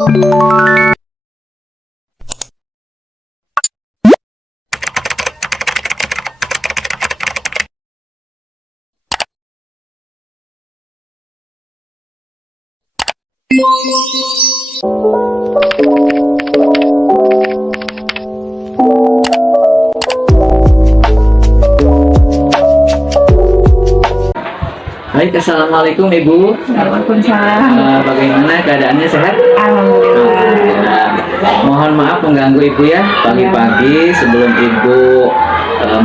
Baik, assalamualaikum Ibu. Waalaikumsalam. Bagaimana keadaannya, sehat? Alhamdulillah. Mohon maaf mengganggu Ibu ya pagi-pagi sebelum Ibu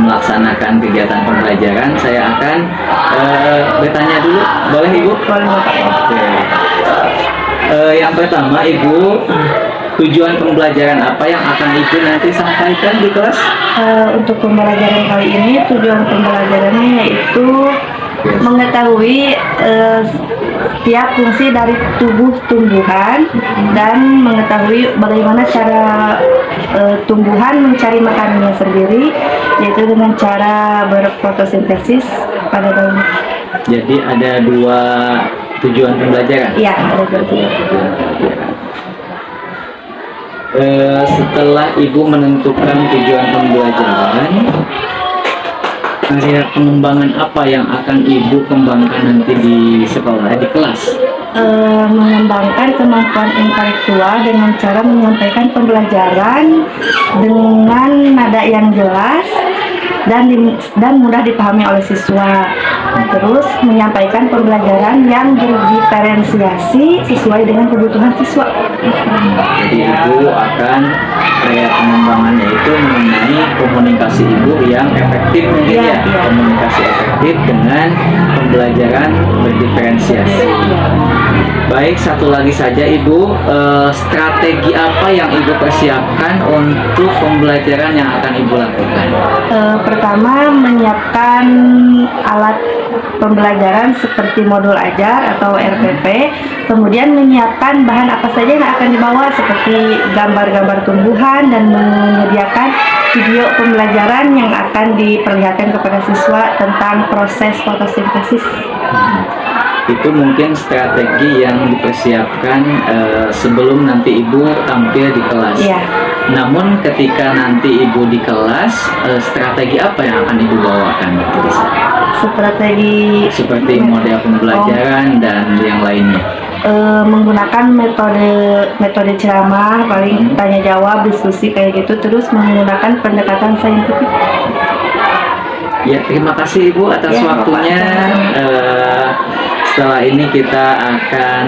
melaksanakan kegiatan pembelajaran. Saya akan bertanya dulu, boleh Ibu? Boleh, Bapak. Oke. Yang pertama Ibu, tujuan pembelajaran apa yang akan Ibu nanti sampaikan di kelas? Untuk pembelajaran kali ini, tujuan pembelajarannya yaitu mengetahui setiap fungsi dari tubuh tumbuhan dan mengetahui bagaimana cara tumbuhan mencari makanannya sendiri, yaitu dengan cara berfotosintesis pada daun. Jadi ada dua tujuan pembelajaran? Iya, ada dua tujuan. Setelah Ibu menentukan tujuan pembelajaran, area pengembangan apa yang akan Ibu kembangkan nanti di sekolah, di kelas? Mengembangkan kemampuan intelektual dengan cara menyampaikan pembelajaran dengan nada yang jelas dan mudah dipahami oleh siswa. Terus menyampaikan pembelajaran yang berdiferensiasi sesuai dengan kebutuhan siswa. Jadi Ibu akan area pengembangannya itu mengenai komunikasi Ibu yang efektif mungkin ya, komunikasi efektif dengan pembelajaran berdiferensiasi. Baik, satu lagi saja Ibu, strategi apa yang Ibu persiapkan untuk pembelajaran yang akan Ibu lakukan? Pertama, menyiapkan alat pembelajaran seperti modul ajar atau RPP, kemudian menyiapkan bahan apa saja yang akan dibawa seperti gambar-gambar tumbuhan dan menyediakan video pembelajaran yang akan diperlihatkan kepada siswa tentang proses fotosintesis. Itu mungkin strategi yang dipersiapkan sebelum nanti Ibu tampil di kelas. Iya. Namun ketika nanti Ibu di kelas, strategi apa yang akan Ibu bawakan di sana? Strategi Seperti model pembelajaran dan yang lainnya. Menggunakan metode ceramah, paling tanya jawab, diskusi kayak gitu, terus menggunakan pendekatan saintifik. Ya, terima kasih Ibu atas waktunya. Setelah ini kita akan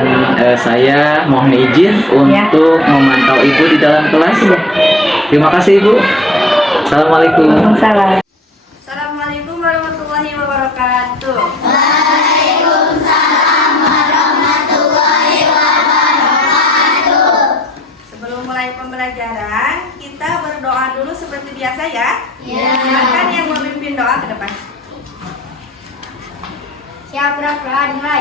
saya mohon izin untuk memantau Ibu di dalam kelas. Terima kasih Ibu. Assalamualaikum. Waalaikumsalam. Assalamualaikum warahmatullahi wabarakatuh. Waalaikumsalam warahmatullahi wabarakatuh. Sebelum mulai pembelajaran, kita berdoa dulu seperti biasa ya. Silakan yang memimpin doa ke depan. Siap, berdoa dimulai.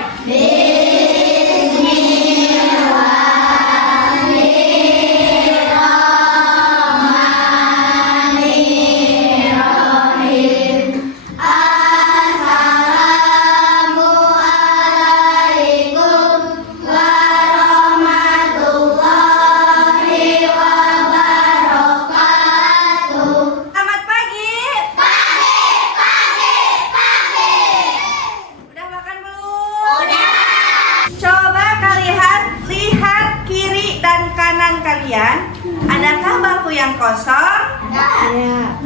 Selamat pagi. Udah makan belum? Udah. Coba kalian lihat kiri dan kanan kalian. Adakah bangku yang kosong?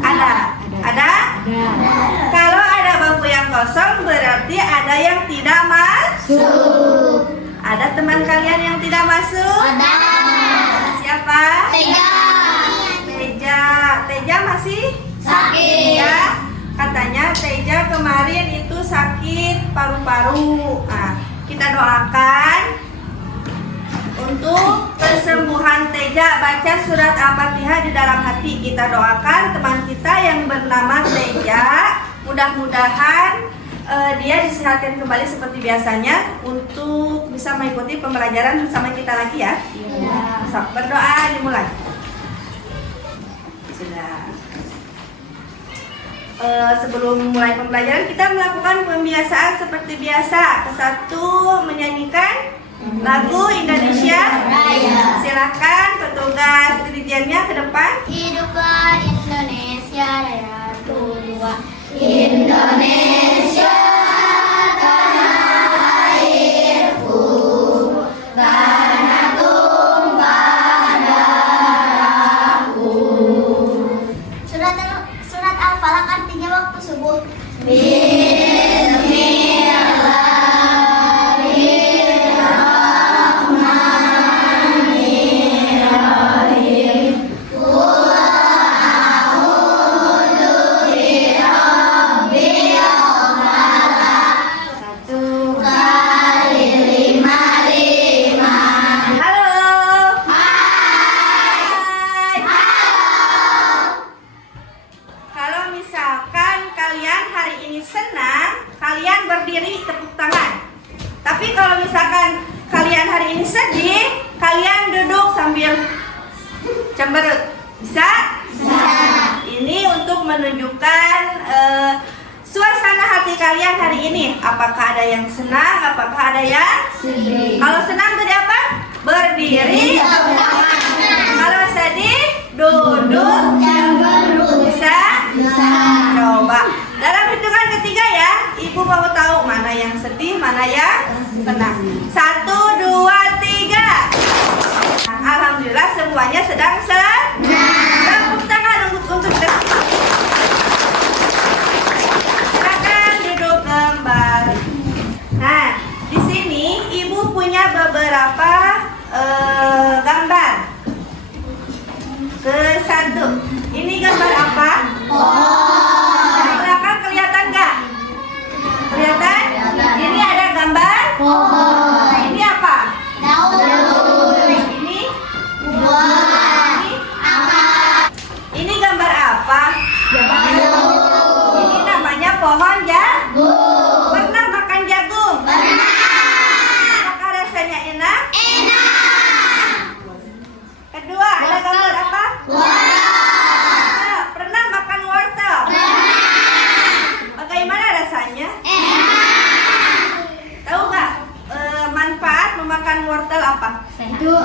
Ada. Ada? Kalau ada bangku yang kosong berarti ada yang tidak masuk. Ada teman kalian yang tidak masuk? Ada. Siapa? Teja. Teja masih? Sakit. Ya, katanya Teja kemarin itu sakit paru-paru. Nah, kita doakan untuk kesembuhan Teja. Baca surat Al-Fatihah di dalam hati. Kita doakan teman kita yang bernama Teja. Mudah-mudahan dia disehatkan kembali seperti biasanya untuk bisa mengikuti pembelajaran bersama kita lagi ya. Berdoa dimulai. Sudah. Sebelum mulai pembelajaran kita melakukan pembiasaan seperti biasa. Satu, menyanyikan Lagu Indonesia Raya. Silakan petugas dirijennya ke depan. Hiduplah Indonesia Raya. 2 Indonesia tanah airku, tanah tumpah darahku. Surat Al-Falaq artinya waktu subuh. Halo. Hai. Kalau misalkan kalian hari ini senang, kalian berdiri tepuk tangan. Tapi kalau misalkan kalian hari ini sedih, kalian duduk sambil cemberut. Bisa? Bisa. Ini untuk menunjukkan suasana hati kalian hari ini. Apakah ada yang senang, apakah ada yang sedih? Kalau senang tadi apa? Berdiri. Kalau sedih, duduk. Bisa? Bisa. Coba. Dalam hitungan ketiga ya, Ibu mau tahu mana yang sedih, mana yang senang. 1, 2, 3. Nah, alhamdulillah semuanya sedang senang. Tepuk tangan untuk silakan duduk kembali. Nah, di sini Ibu punya beberapa gambar. Ke-1. Ini gambar apa? Di belakang kelihatan nggak? Kelihatan? Ini ada gambar? Ini apa? Ini? Ini gambar apa? Ini namanya pohon jagung. Pernah makan jagung? Apakah rasanya enak? Kedua, ada gambar apa? Pernah makan wortel? Bagaimana rasanya? Tahu nggak manfaat memakan wortel apa? Untuk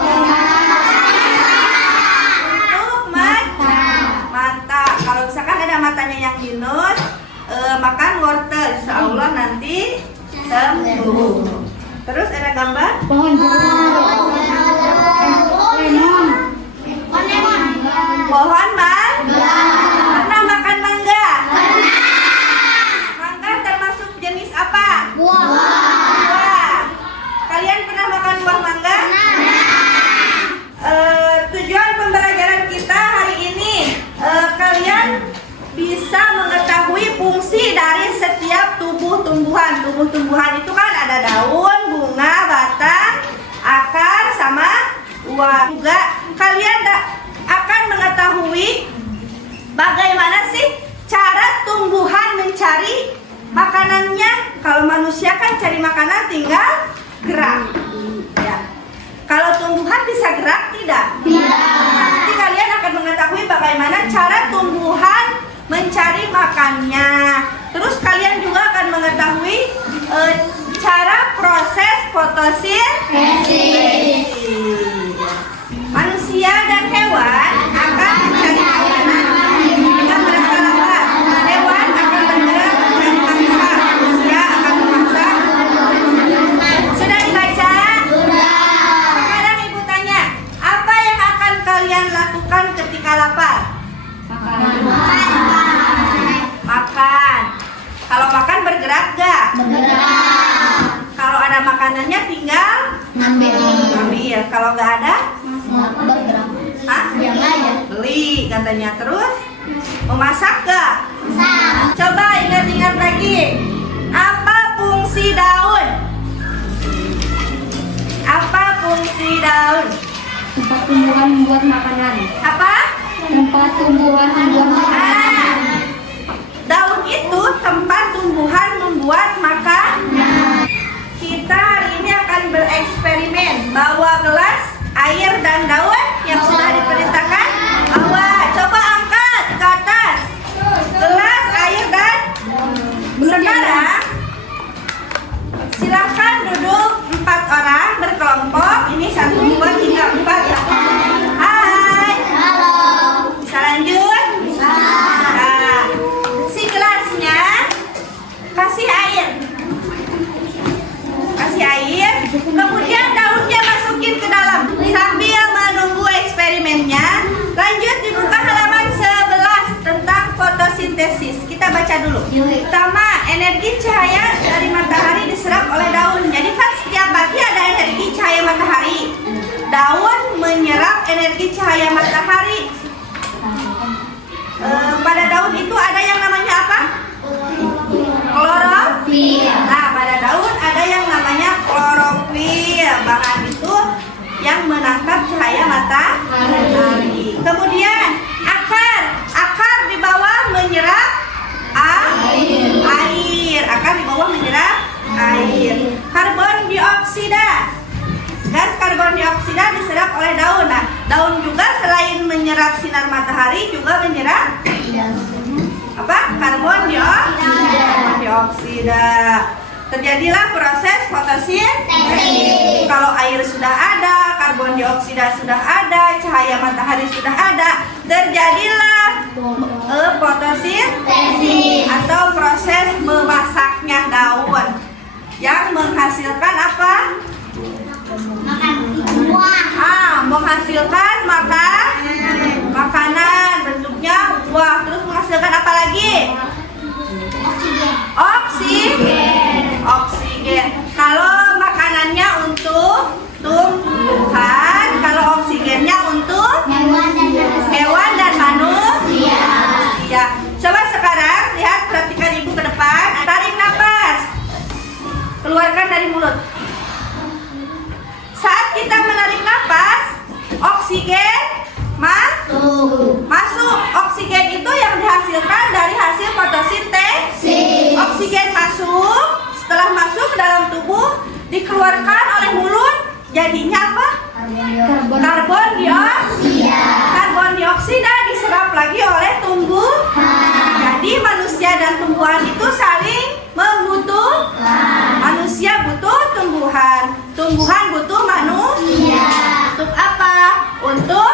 mata. Kalau misalkan ada matanya yang minus, makan wortel, insya Allah nanti sembuh. Terus ada gambar? Pohon mangga. Pernah makan mangga? Mangga termasuk jenis apa? Buah. Kalian pernah makan buah mangga? Tujuan pembelajaran kita hari ini, kalian bisa mengetahui fungsi dari setiap tumbuh-tumbuhan. Tumbuh-tumbuhan itu kan ada daun, bunga, batang, akar, sama buah. Juga kalian akan mengetahui bagaimana sih cara tumbuhan mencari makanannya. Kalau manusia kan cari makanan tinggal gerak. Ya. Kalau tumbuhan bisa gerak tidak? Nanti kalian akan mengetahui bagaimana cara tumbuhan mencari makannya. Terus kalian juga akan mengetahui cara proses fotosintesis. Manusia dan hewan akan mencari makanan dengan merasa lapar. Hewan akan bergerak mencari mangsa. Manusia akan memasak. Sudah dibaca? Sekarang Ibu tanya, apa yang akan kalian lakukan ketika lapar? Makan. Kalau makan bergerak gak? Kalau ada makanannya tinggal ambil. Kalau nggak ada? Hah? Beli katanya. Terus memasak gak? Coba ingat-ingat lagi. Apa fungsi daun? Apa fungsi daun? Tempat tumbuhan membuat makanan. Apa? Tempat tumbuhan membuat makanan. Daun itu tempat tumbuhan membuat makanan. Kita hari ini akan bereksperimen. Bawa gelas, air, dan daun yang sudah diperintahkan. Bawa, coba angkat ke atas. Gelas, air, dan sekarang silakan duduk 4 orang berkelompok. Nah, pada daun ada yang namanya klorofil. Bahan itu yang menangkap cahaya matahari. Kemudian akar di bawah menyerap air. Akar di bawah menyerap air. Karbon dioksida. Gas karbon dioksida diserap oleh daun. Nah, daun juga selain menyerap sinar matahari juga menyerap apa? Karbon dioksida. Terjadilah proses fotosintesis. Kalau air sudah ada, karbon dioksida sudah ada, cahaya matahari sudah ada, terjadilah fotosintesis atau proses memasaknya daun yang menghasilkan apa? Menghasilkan makanan bentuknya buah. Terus menghasilkan apa lagi? Oksigen. Kalau makanannya untuk tumbuhan, kalau oksigennya untuk hewan dan manusia. Coba sekarang lihat, perhatikan ibu ke depan. Tarik nafas, keluarkan dari mulut. Saat kita menarik nafas, oksigen masuk. Oksigen itu yang dihasilkan dari hasil fotosintesis. Oksigen masuk, setelah masuk ke dalam tubuh, dikeluarkan oleh mulut, jadinya apa? Karbon dioksida diserap lagi oleh tumbuhan. Jadi manusia dan tumbuhan itu saling membutuhkan. Manusia butuh tumbuhan, tumbuhan butuh manusia. Untuk apa? Untuk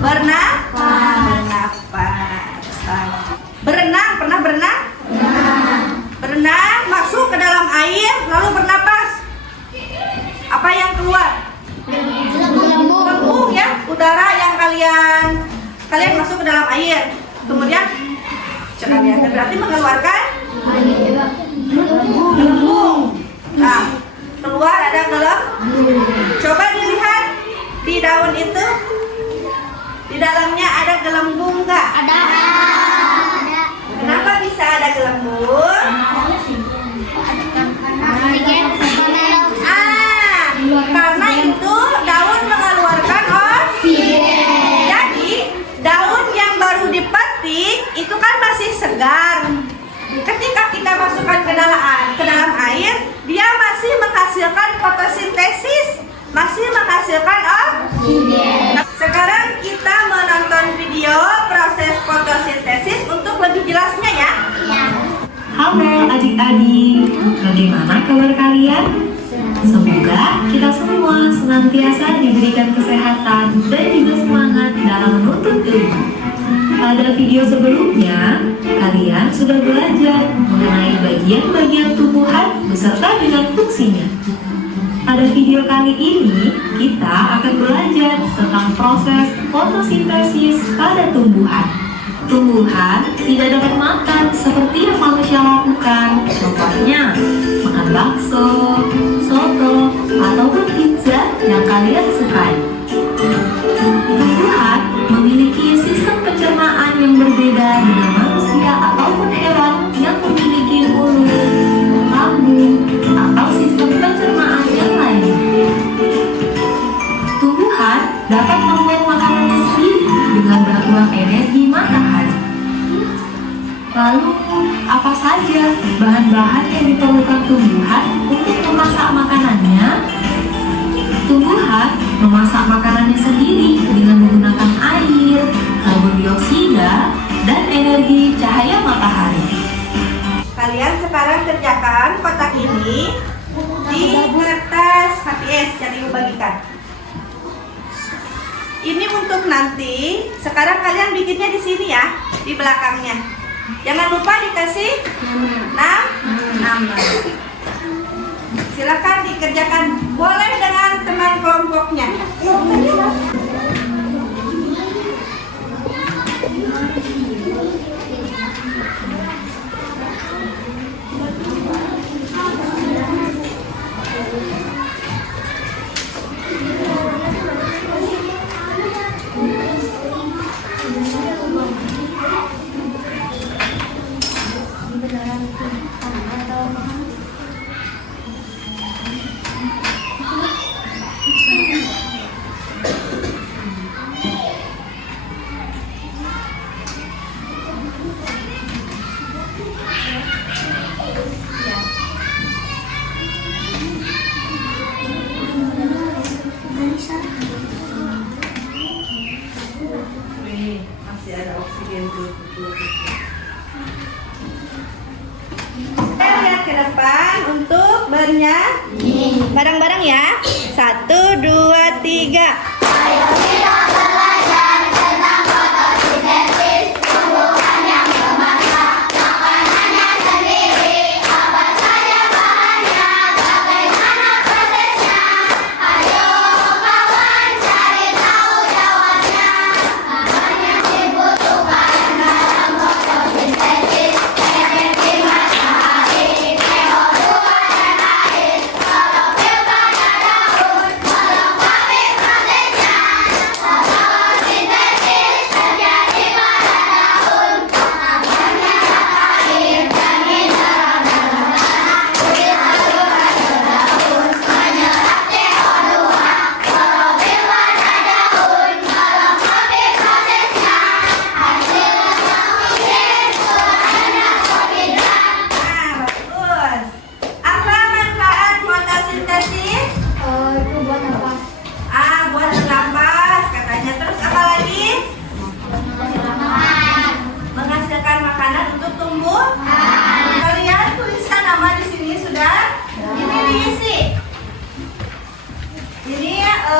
bernafas. Berenang, pernah berenang? Berenang, masuk ke dalam air, lalu bernapas. Apa yang keluar? Gelembung ya, udara yang kalian masuk ke dalam air. Kemudian berarti mengeluarkan gelembung. Nah, keluar ada gelembung. Coba dilihat di daun itu, di dalamnya ada gelembung nggak? Ada. Kenapa bisa ada gelembung? Karena itu daun mengeluarkan oksigen. Jadi daun yang baru dipetik itu kan masih segar. Ketika kita masukkan ke dalam air, dia masih menghasilkan fotosintesis, masih menghasilkan oksigen. Sekarang kita menonton video proses fotosintesis untuk lebih jelasnya ya. Halo adik-adik, bagaimana kabar kalian? Semoga kita semua senantiasa diberikan kesehatan dan juga semangat dalam menuntut ilmu. Pada video sebelumnya, kalian sudah belajar mengenai bagian-bagian tumbuhan beserta dengan fungsinya. Pada video kali ini, kita akan belajar tentang proses fotosintesis pada tumbuhan. Tumbuhan tidak dapat makan seperti yang manusia lakukan, contohnya makan bakso, soto, ataupun pizza yang kalian sukai. Tumbuhan memiliki sistem pencernaan yang berbeda dengan manusia ataupun hewan yang memiliki mulut, lambung, atau sistem pencernaan yang lain. Tumbuhan dapat membuat makanannya sendiri dengan bantuan energi matahari. Lalu, apa saja bahan-bahan yang diperlukan tumbuhan untuk memasak makanannya? Tumbuhan memasak makanannya sendiri dengan menggunakan air, karbon dioksida, dan energi cahaya matahari. Kalian sekarang kerjakan kotak ini di kertas HPS yang ibu bagikan. Ini untuk nanti. Sekarang kalian bikinnya di sini ya, di belakangnya. Jangan lupa dikasih nama. Silakan dikerjakan. Boleh dengan teman kelompoknya. jawabannya? Bareng-bareng ya. 1, 2, 3.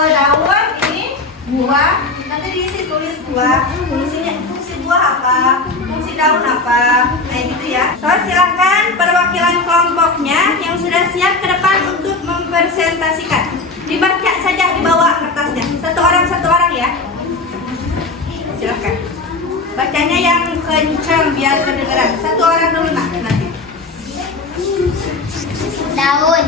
Daun ini buah, nanti diisi tulis buah, fungsi buah apa, fungsi daun apa, kayak gitu ya. So, silakan perwakilan kelompoknya yang sudah siap ke depan untuk mempresentasikan. Dibaca saja di bawah kertasnya, satu orang ya. Silakan. Bacanya yang kencang biar kedengeran. Satu orang dulu nanti. Daun,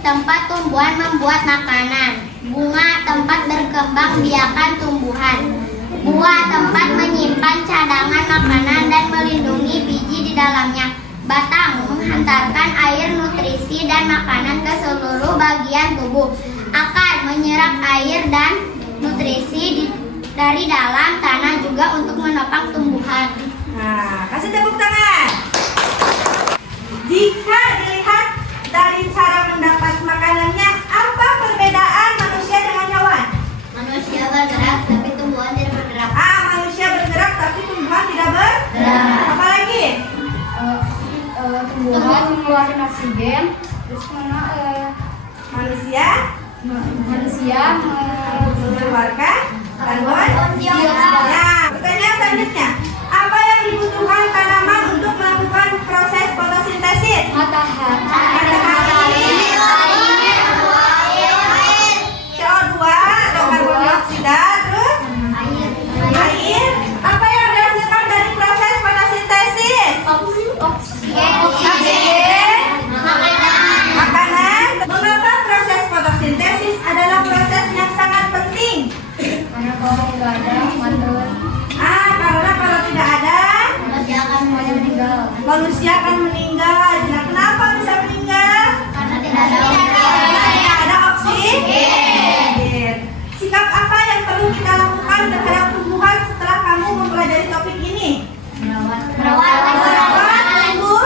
tempat tumbuhan membuat makanan. Bunga, tempat berkembang biakan tumbuhan. Buah, tempat menyimpan cadangan makanan dan melindungi biji di dalamnya. Batang, menghantarkan air, nutrisi, dan makanan ke seluruh bagian tubuh. Akar, menyerap air dan nutrisi dari dalam tanah juga untuk menopang tumbuhan. Nah, kasih tepuk tangan. Jika dilihat dari cara mendapat makanannya, apa perbedaan manusia dengan hewan? Manusia bergerak tapi tumbuhan tidak bergerak. Manusia bergerak tapi tumbuhan tidak bergerak. Apalagi? Tumbuhan mengeluarkan oksigen, terus Manusia mengeluarkan karbon dioksida. Nah, pertanyaan selanjutnya, apa yang dibutuhkan tanaman untuk melakukan proses fotosintesis? Matahari. CO2 atau karbon dioksida, terus air. Apa yang dihasilkan dari proses fotosintesis? Oksigen, makanan. Mengapa proses fotosintesis adalah proses yang sangat penting? Karena kalau tidak ada mandor, Karena kalau tidak ada, manusia akan meninggal. manusia akan meninggal. Nah, kenapa bisa meninggal? Karena tidak ada Karena tidak ada oksigen. Sikap apa yang perlu kita lakukan terhadap tumbuhan setelah kamu mempelajari topik ini? Merawat tumbuh.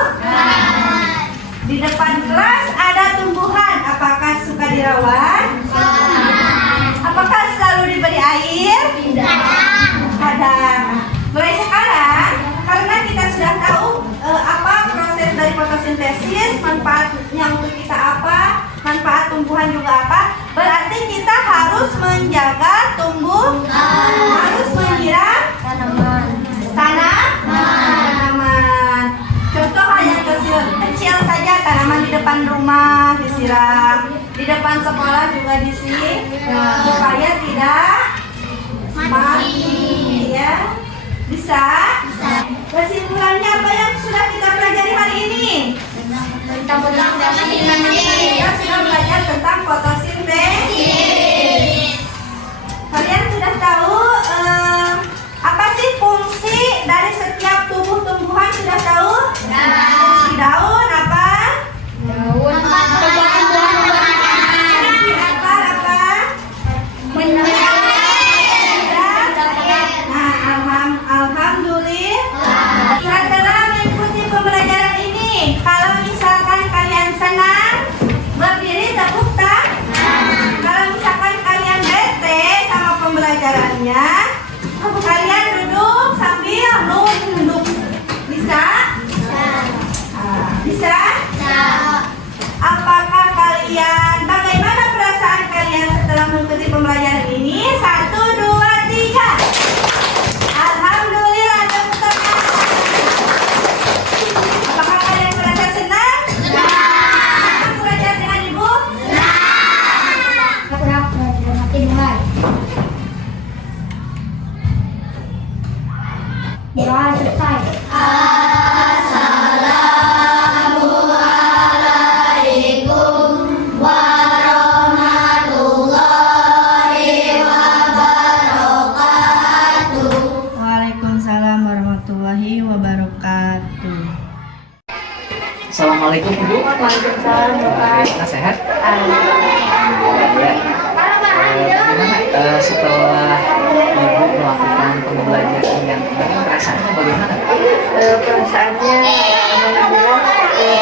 Di depan kelas ada tumbuhan. Apakah suka dirawat? Apakah selalu diberi air? Kadang. Mulai sekarang, karena kita sudah tahu apa proses dari fotosintesis, manfaatnya untuk kita apa, manfaat tumbuhan juga apa, berarti kita harus menjaga harus menyiram tanaman. Contoh yang kecil saja, tanaman di depan rumah disiram, di depan sekolah juga disiram, supaya tidak mati, ya. Bisa? Kesimpulannya apa yang sudah kita pelajari hari ini? Kita sudah belajar tentang fotosintesis. Kalian sudah tahu apa sih fungsi dari setiap tumbuh-tumbuhan? Sudah tahu? Fungsi daun apa? Fungsi akar apa? Alhamdulillah. Setelah mengikuti pembelajaran ini, kalau misalkan kalian senang, berdiri tepuk tangan. Waalaikumsalam Bapak. Bagaimana, sehat? Alhamdulillah. Ya. Bagaimana setelah ibu melakukan pembelajaran yang kemarin, rasanya bagaimana? Perasaannya alhamdulillah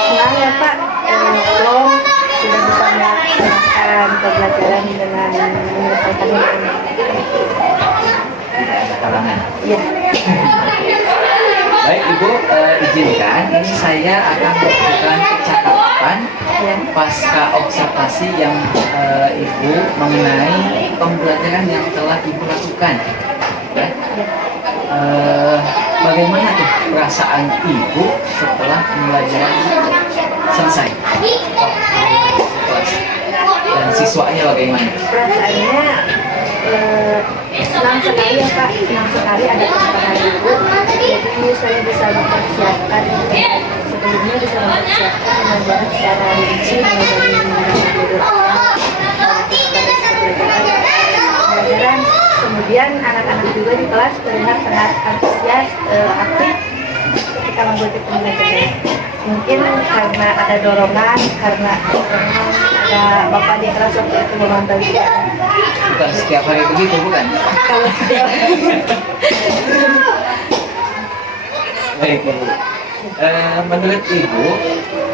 senang ya Pak. Belum sudah bisa melaksanakan pembelajaran dengan menyelesaikan ini. Tidak ada kalangan. Ya. Baik Ibu, izinkan ini saya akan melakukan percakapan Ya. pasca observasi yang Ibu mengenai pembelajaran yang telah Ibu lakukan. Ya. Bagaimana tuh perasaan Ibu setelah pembelajaran selesai? Dan siswanya bagaimana? Perasaannya senang sekali ya Pak, senang sekali ada kesempatan Ibu. Jadi saya bisa mempersiapkan sebelumnya bisa mempersiapkan pembelajaran secara rinci mulai dari pembelajaran. Kemudian anak-anak juga di kelas terlihat sangat antusias, aktif ketika mengikuti pembelajaran. Mungkin karena ada dorongan, karena ada bapak di kelas waktu itu memantau juga. Bukan setiap hari begitu, bukan? Kalau setiap Baik Ibu. Menurut Ibu,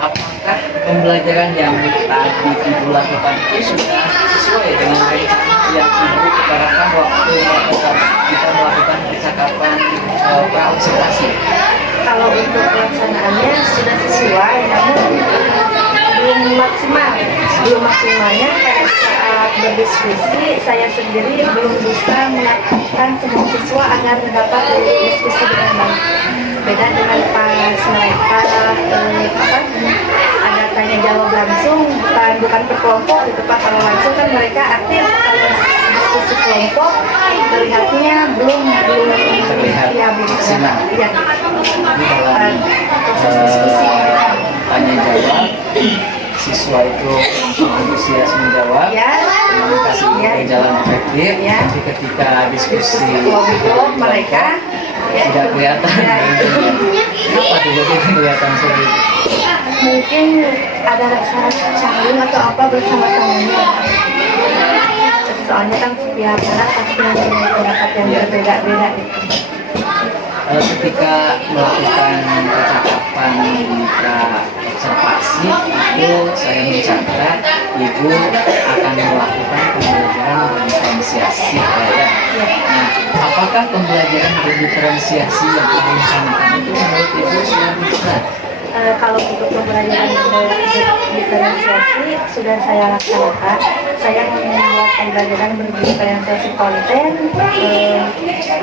apakah pembelajaran yang tadi Ibu lakukan itu sudah sesuai dengan rencana yang Ibu utarakan waktu kita melakukan percakapan praobservasi? kalau untuk pelaksanaannya sudah sesuai, namun belum maksimal. Belum maksimalnya pada saat berdiskusi saya sendiri belum bisa melakukan semua siswa agar dapat berdiskusi dengan baik. Beda dengan pas mereka ada tanya jawab langsung, bukan per kelompok gitu Pak. Kalau langsung kan mereka aktif, kalau diskusi kelompok terlihatnya belum Terlihat ya belum senang. Iya. Jadi dalam Proses diskusi. tanya jawab, siswa itu antusias menjawab, Ya. komunikasi Ya. berjalan efektif, Ya. tapi ketika diskusi Kelompok mereka tidak kelihatan. Ya. Kenapa tiba-tiba kelihatan seperti itu? mungkin ada rasa canggung atau apa bersama temannya. Soalnya kan setiap anak pasti mempunyai pendapat yang Ya. berbeda-beda gitu. Ketika melakukan percakapan observasi itu saya mencatat Ibu akan melakukan pembelajaran berdiferensiasi ya. Nah, apakah pembelajaran berdiferensiasi yang Ibu rencanakan itu menurut Ibu sudah bisa? Kalau untuk pembelajaran diferensiasi sudah saya laksanakan. Saya membuat pembelajaran berdiferensiasi konten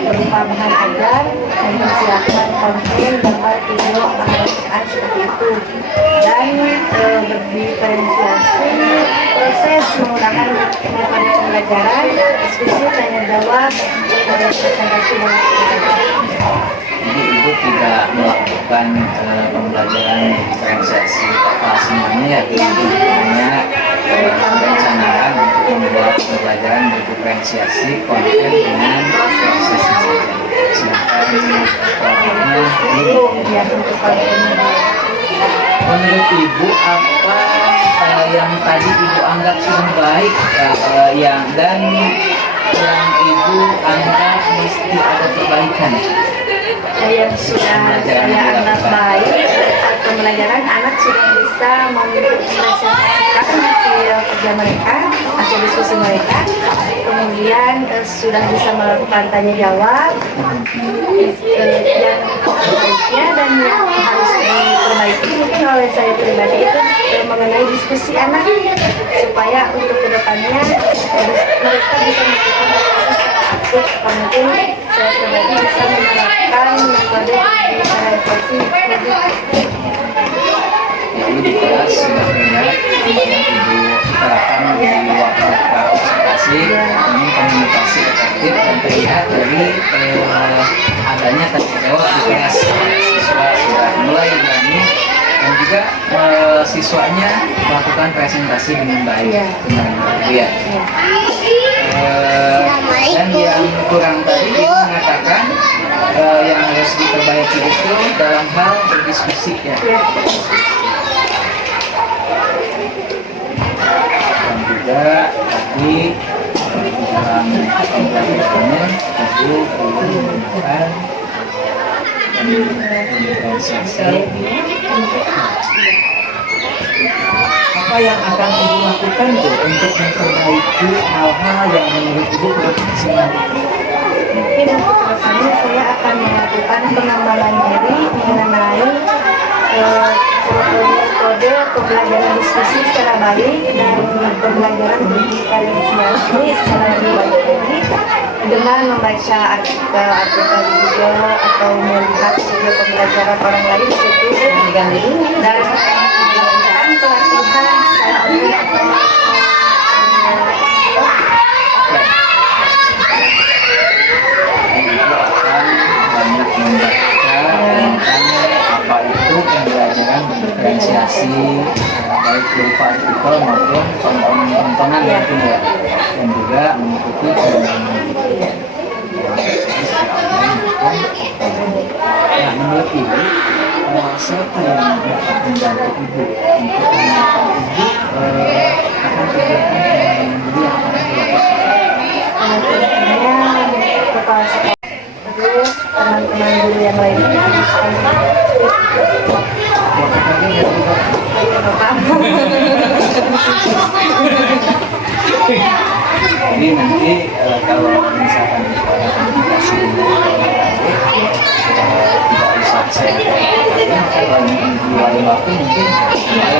berupa bahan ajar, mempersiapkan konten, gambar, video, pembelajaran seperti itu. Dan berdiferensiasi proses menggunakan metode pembelajaran, diskusi, tanya jawab, presentasi dan Jadi Ibu tidak melakukan pembelajaran diferensiasi total semuanya ya, hanya merencanakan untuk membuat pembelajaran berdiferensiasi konten dengan proses saja. Sedangkan programnya belum. ya untuk konten. Menurut Ibu apa yang tadi Ibu anggap sudah baik yang Ibu anggap mesti ada perbaikan? Yang sudah saya anggap baik saat pembelajaran anak sudah bisa mempresentasikan hasil kerja mereka, hasil diskusi mereka, kemudian sudah bisa melakukan tanya jawab yang baiknya dan yang harus diperbaiki mungkin oleh saya pribadi itu mengenai diskusi anak supaya untuk kedepannya mereka bisa melakukan diskusi secara aktif. Mungkin saya pribadi bisa menerapkan metode diferensiasi Ibu di kelas sudah melihat apa yang Ibu terapkan di waktu observasi, ini komunikasi efektif dan terlihat dari adanya tanya jawab di kelas. Siswa sudah mulai berani dan juga siswanya melakukan presentasi dengan baik. Ya. Dan yang kurang tadi Ibu mengatakan yang harus diperbaiki itu dalam hal berdiskusi ya. Jadi dalam pembelajarannya Ibu menggunakan diferensiasi. Apa yang akan Ibu lakukan tuh untuk memperbaiki hal-hal yang menurut Ibu kurang maksimal? Mungkin untuk kedepannya saya akan melakukan pengembangan diri mengenai metode pembelajaran diskusi secara baik dan pembelajaran berdiferensiasi secara lebih baik lagi dengan membaca artikel di Google atau melihat video pembelajaran orang lain seperti itu dan melakukan pelatihan secara online atau Banyak membaca tentang apa itu pembelajaran berdiferensiasi, baik berupa artikel maupun tontonan-tontonan mungkin ya, dan juga mengikuti Nah, menurut Ibu, siapa yang dapat membantu Ibu untuk mengenalkan Ibu akan kegiatan yang yang akan dilakukan? tentunya kepala sekolah terus teman-teman guru yang lainnya Jadi nanti kalau misalkan ada komunikasi tidak usah saya kalau di lain waktu mungkin saya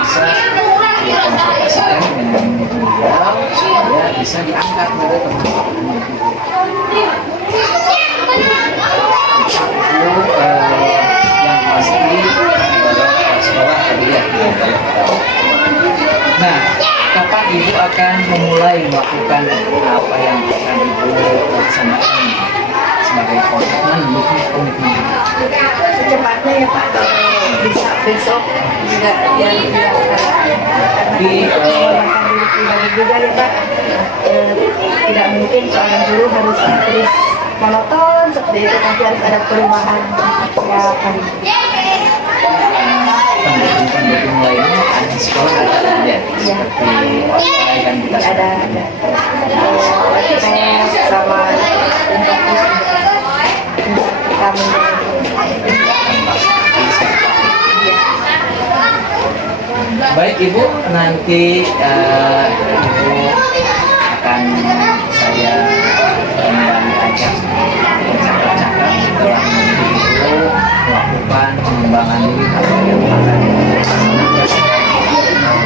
bisa dikonsultasikan dengan beliau supaya bisa diangkat pada teman-teman. Itu yang pasti adalah sekolah tadi ya. Nah, kapan Ibu akan memulai melakukan apa yang akan Ibu laksanakan sebagai komitmen? secepatnya ya Pak, kalau bisa besok juga yang Di mengembangkan diri pribadi juga ya Pak. Tidak mungkin seorang guru harus terus monoton seperti itu, nanti harus ada perubahan ya kan. pendukung lainnya di sekolah ada ya, seperti wifi dan kita ada tes sama untuk kita Baik Ibu, nanti Ibu akan saya kembali ajak bercakap-cakap setelah nanti Ibu melakukan pengembangan diri apa yang akan dilaksanakan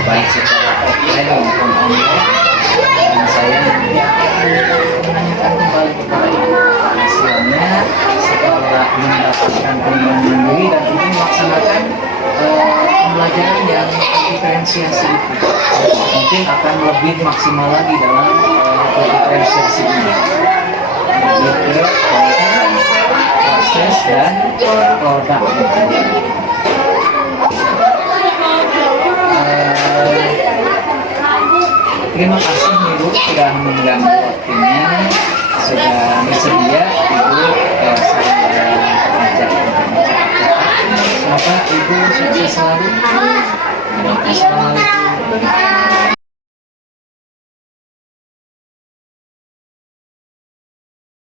baik secara offline maupun online, dan saya nanti akan menanyakan kembali kepada Ibu hasilnya setelah mendapatkan pengembangan diri dan Ibu melaksanakan pembelajaran yang diferensiasi itu mungkin akan lebih maksimal lagi dalam diferensiasi ini, lebih ke konten, proses dan produk. Terima kasih Ibu sudah mengganggu waktunya, sudah bersedia Ibu saya ajak. Semoga Ibu sukses selalu. Assalamualaikum.